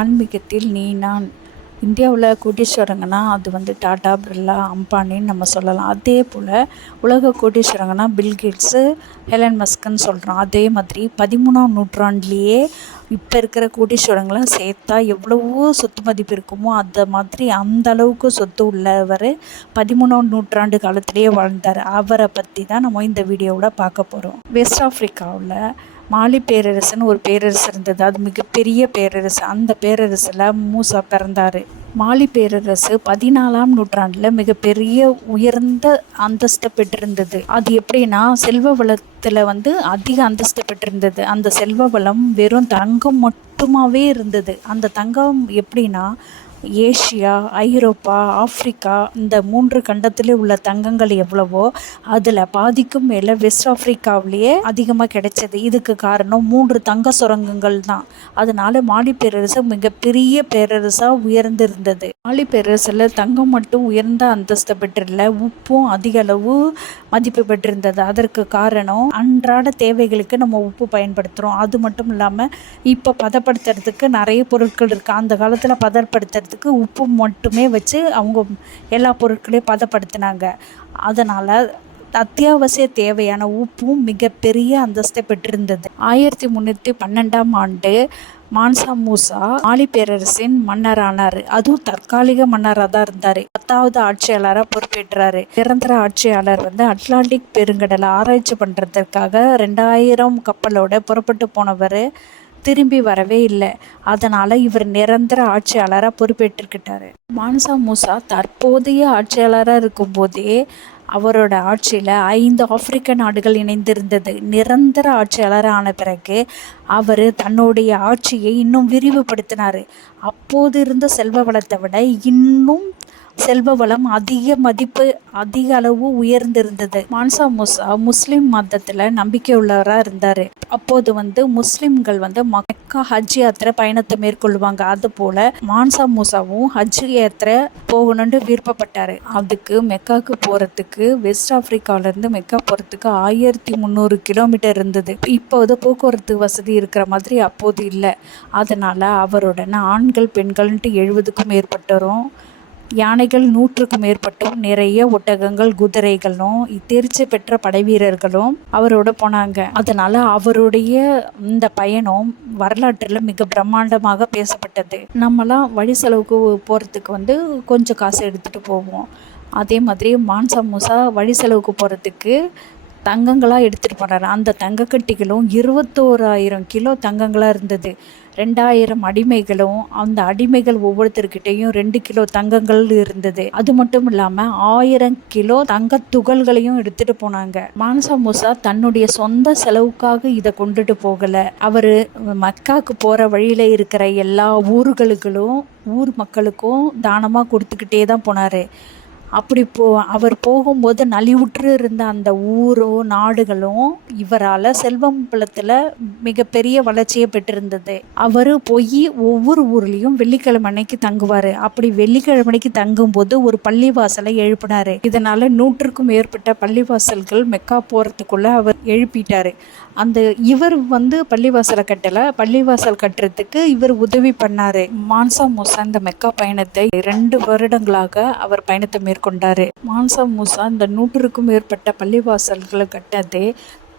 ஆன்மீகத்தில் நீ நான். இந்தியாவில் கோடீஸ்வரங்கன்னா அது வந்து டாடா, பிர்லா, அம்பானின்னு நம்ம சொல்லலாம். அதே போல் உலக கோடீஸ்வரங்கன்னா பில்கேட்ஸு, ஹெலன் மஸ்க்குன்னு சொல்கிறோம். அதே மாதிரி 13ஆம் நூற்றாண்டுலேயே இப்போ இருக்கிற கோடீஸ்வரங்களாம் சேர்த்தா எவ்வளவோ சொத்து மதிப்பு இருக்குமோ அந்த மாதிரி அந்த அளவுக்கு சொத்து உள்ளவர் 13ஆம் நூற்றாண்டு காலத்திலேயே வாழ்ந்தார். அவரை பற்றி தான் நம்ம இந்த வீடியோவில் பார்க்க போகிறோம். வெஸ்ட் ஆஃப்ரிக்காவில் மாலி பேரரசுன்னு ஒரு பேரரசு இருந்தது. அது மிகப்பெரிய பேரரசு. அந்த பேரரசில் மூசா பிறந்தார். மாலி பேரரசு 14ஆம் நூற்றாண்டில் மிகப்பெரிய உயர்ந்த அந்தஸ்தை பெற்றிருந்தது. அது எப்படின்னா செல்வ வளத்தில் வந்து அதிக அந்தஸ்து பெற்றிருந்தது. அந்த செல்வ வளம் வெறும் தங்கம் மட்டுமாவே இருந்தது. அந்த தங்கம் எப்படின்னா ஏஷியா, ஐரோப்பா, ஆஃப்ரிக்கா இந்த 3 கண்டத்திலே உள்ள தங்கங்கள் எவ்வளவோ அதில் பாதிக்கும் மேலே வெஸ்ட் ஆஃப்ரிக்காவிலேயே அதிகமாக கிடைச்சது. இதுக்கு காரணம் 3 தங்க சுரங்கங்கள் தான். அதனால மாலி பேரரசு மிகப்பெரிய பேரரசாக உயர்ந்திருந்தது. மாலி பேரரசில் தங்கம் மட்டும் உயர்ந்த அந்தஸ்தை பெற்றிருந்த, உப்பும் அதிக அளவு மதிப்பு பெற்றிருந்தது. அதற்கு காரணம் அன்றாட தேவைகளுக்கு நம்ம உப்பு பயன்படுத்துகிறோம். அது மட்டும் இல்லாமல் இப்போ பதப்படுத்துறதுக்கு நிறைய பொருட்கள் இருக்குது. அந்த காலத்தில் பதப்படுத்துறதுக்கு உப்பு மட்டுமே வச்சு அவங்க எல்லா பொருட்களையும் பதப்படுத்தினாங்க. அதனால் அத்தியாவசிய தேவையான உப்பும் மிகப்பெரிய அந்தஸ்தை பெற்றிருந்தது. 1312ஆம் ஆண்டு மான்சா மூசா மாலி பேரரசின் மன்னரானார். அதுவும் தற்காலிக மன்னராக தான் இருந்தார். 10வது ஆட்சியாளராக பொறுப்பேற்றார். நிரந்தர ஆட்சியாளர் வந்து அட்லாண்டிக் பெருங்கடலை ஆராய்ச்சி பண்ணுறதுக்காக 2000 கப்பலோட புறப்பட்டு போனவர் திரும்பி வரவே இல்லை. அதனால் இவர் நிரந்தர ஆட்சியாளராக பொறுப்பேற்றுக்கிட்டார். மான்சா மூசா தற்போதைய ஆட்சியாளராக இருக்கும்போதே அவரோட ஆட்சியில் 5 ஆப்பிரிக்க நாடுகள் இணைந்திருந்தது. நிரந்தர ஆட்சியாளர் ஆன பிறகு அவர் தன்னுடைய ஆட்சியை இன்னும் விரிவுபடுத்தினார். அப்போது இருந்த செல்வ வளத்தை விட இன்னும் செல்வ வளம் அதிக அளவு உயர்ந்திருந்தது. மான்சா மூசா முஸ்லிம் மதத்தில் நம்பிக்கை உள்ளவராக இருந்தார். அப்போது வந்து முஸ்லிம்கள் வந்து மக்கா ஹஜ் யாத்திரை பயணத்தை மேற்கொள்வாங்க. அதுபோல் மான்சா மூசாவும் ஹஜ் யாத்திரை போகணுன்னு விருப்பப்பட்டார். அதுக்கு மெக்காவுக்கு போகிறதுக்கு வெஸ்ட் ஆஃப்ரிக்காவிலேருந்து மெக்கா போகிறதுக்கு 1300 கிலோமீட்டர் இருந்தது. இப்போது போக்குவரத்து வசதி இருக்கிற மாதிரி அப்போது இல்லை. அதனால் அவருடன் ஆண்கள் பெண்கள்ன்ட்டு 70க்கும் மேற்பட்டோரும், யானைகள் 100க்கும் மேற்பட்டும், நிறைய ஒட்டகங்கள், குதிரைகளும், தேர்ச்சி பெற்ற படை வீரர்களும் அவரோட போனாங்க. அதனால் அவருடைய இந்த பயணம் வரலாற்றில் மிக பிரம்மாண்டமாக பேசப்பட்டது. நம்மலாம் வழி செலவுக்கு போகிறதுக்கு வந்து கொஞ்சம் காசு எடுத்துகிட்டு போவோம். அதே மாதிரி மான்சா மூசா வழி செலவுக்கு போகிறதுக்கு தங்கங்களாக எடுத்துகிட்டு போனார். அந்த தங்கக்கட்டிகளும் 21,000 கிலோ தங்கங்களாக இருந்தது. 2000 அடிமைகளும், அந்த அடிமைகள் ஒவ்வொருத்தருக்கிட்டையும் 2 கிலோ தங்கங்கள் இருந்தது. அது மட்டும் இல்லாமல் 1000 கிலோ தங்க துகள்களையும் எடுத்துகிட்டு போனாங்க. மான்சா மூசா தன்னுடைய சொந்த செலவுக்காக இதை கொண்டுட்டு போகலை. அவர் மக்காவுக்கு போகிற வழியில் இருக்கிற எல்லா ஊர்களுக்கும் ஊர் மக்களுக்கும் தானமாக கொடுத்துக்கிட்டே தான் போனார். அப்படி அவர் போகும்போது நலிவுற்று இருந்த அந்த ஊரும் நாடுகளும் இவரால் செல்வம் பலத்தில் மிகப்பெரிய வளர்ச்சியை பெற்றிருந்தது. அவர் போய் ஒவ்வொரு ஊர்லேயும் வெள்ளிக்கிழமை அன்னைக்கு தங்குவார். அப்படி வெள்ளிக்கிழமை அன்னைக்கு தங்கும்போது ஒரு பள்ளிவாசலை எழுப்பினார். இதனால் 100க்கும் மேற்பட்ட பள்ளிவாசல்கள் மெக்கா போகிறதுக்குள்ளே அவர் எழுப்பிட்டார். இவர் வந்து பள்ளிவாசலை கட்டலை, பள்ளிவாசல் கட்டுறதுக்கு இவர் உதவி பண்ணார். மான்சா மூசா இந்த மெக்கா பயணத்தை 2 வருடங்களாக அவர் பயணத்தை மேற்கொண்டார். மான்சா மூசா இந்த 100க்கும் மேற்பட்ட பள்ளிவாசல்களை கட்டதே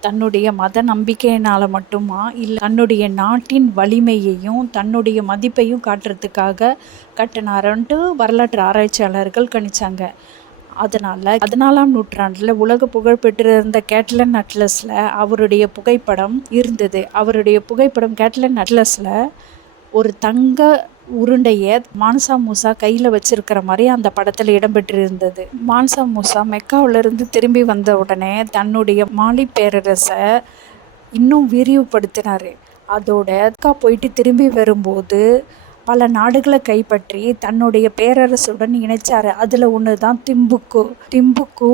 தன்னுடைய மத நம்பிக்கையினால் மட்டுமா, இல்லை தன்னுடைய நாட்டின் வலிமையையும் தன்னுடைய மதிப்பையும் காட்டுறதுக்காக கட்டினாரன்ட்டு வரலாற்று ஆராய்ச்சியாளர்கள் கணிச்சாங்க. அதனால் 14ஆம் நூற்றாண்டில் உலக புகழ் பெற்றிருந்த கேட்லன் அட்லஸில் அவருடைய புகைப்படம் இருந்தது. அவருடைய புகைப்படம் கேட்லன் அட்லஸில் ஒரு தங்க உருண்டையை மான்சா மூசா கையில் வச்சிருக்கிற மாதிரி அந்த படத்தில் இடம்பெற்றிருந்தது. மான்சா மூசா மெக்காவிலிருந்து திரும்பி வந்த உடனே தன்னுடைய மாலி பேரரசை இன்னும் விரிவுபடுத்தினார். அதோட மெக்கா போயிட்டு திரும்பி வரும்போது பல நாடுகளை கைப்பற்றி தன்னுடைய பேரரசுடன் இணைச்சார். அதில் ஒன்று தான் திம்புக்கு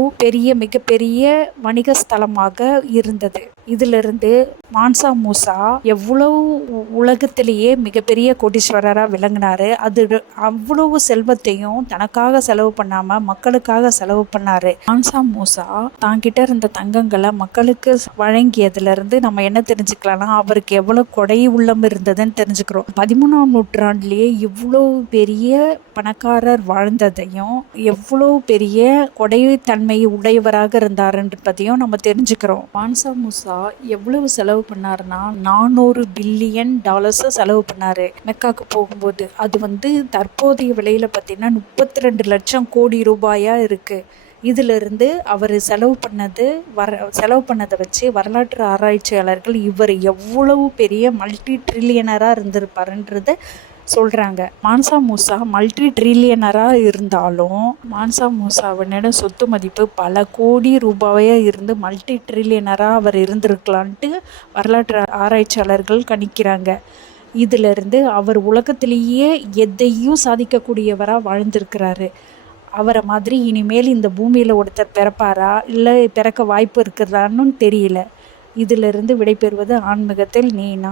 மிகப்பெரிய வணிக ஸ்தலமாக இருந்தது. இதிலிருந்து மான்சா மூசா எவ்வளவு உலகத்திலேயே மிகப்பெரிய கோடீஸ்வரராக விளங்கினார். அது அவ்வளவு செல்வத்தையும் தனக்காக செலவு பண்ணாமல் மக்களுக்காக செலவு பண்ணார். மான்சா மூசா தாங்கிட்ட இருந்த தங்கங்களை மக்களுக்கு வழங்கியதுலேருந்து நம்ம என்ன தெரிஞ்சுக்கலாம்னா அவருக்கு எவ்வளோ கொடை உள்ளம் இருந்ததுன்னு தெரிஞ்சுக்கிறோம். 13ஆம் நூற்றாண்டு இங்கிலாந்துலேயே இவ்வளோ பெரிய பணக்காரர் வாழ்ந்ததையும் எவ்வளோ பெரிய கொடைத்தன்மை உடையவராக இருந்தாருன்றதையும் நம்ம தெரிஞ்சுக்கிறோம். மான்சா மூசா எவ்வளவு செலவு பண்ணாருன்னா $400 பில்லியன் செலவு பண்ணாரு மெக்காவுக்கு போகும்போது. அது வந்து தற்போதைய விலையில பார்த்தீங்கன்னா 32 லட்சம் கோடி ரூபாயா இருக்கு. இதிலிருந்து அவர் செலவு பண்ணதை வச்சு வரலாற்று ஆராய்ச்சியாளர்கள் இவர் எவ்வளவு பெரிய மல்டி ட்ரில்லியனராக இருந்திருப்பாருன்றத சொல்கிறாங்க. மான்சா மூசா மல்டி ட்ரில்லியனராக இருந்தாலும் மான்சா மூசாவினோட சொத்து மதிப்பு பல கோடி ரூபாயாக இருந்து மல்டி ட்ரில்லியனராக அவர் இருந்திருக்கலான்ட்டு வரலாற்று ஆராய்ச்சியாளர்கள் கணிக்கிறாங்க. இதிலிருந்து அவர் உலகத்திலேயே எதையும் சாதிக்கக்கூடியவராக வாழ்ந்திருக்கிறாரு. அவரை மாதிரி இனிமேல் இந்த பூமியில் ஒருத்தர் பிறப்பாரா இல்லை பிறக்க வாய்ப்பு இருக்கிறதான்னு தெரியல. இதிலிருந்து விடைபெறுவது ஆன்மீகத்தில் நீனா.